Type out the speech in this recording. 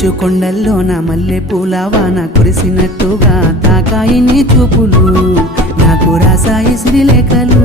మంచు కొండల్లో నా మల్లె పూల వాన కురిసినట్టుగా తాకాయి నీ చూపులు నాకు రాసాయి శ్రీలేఖలు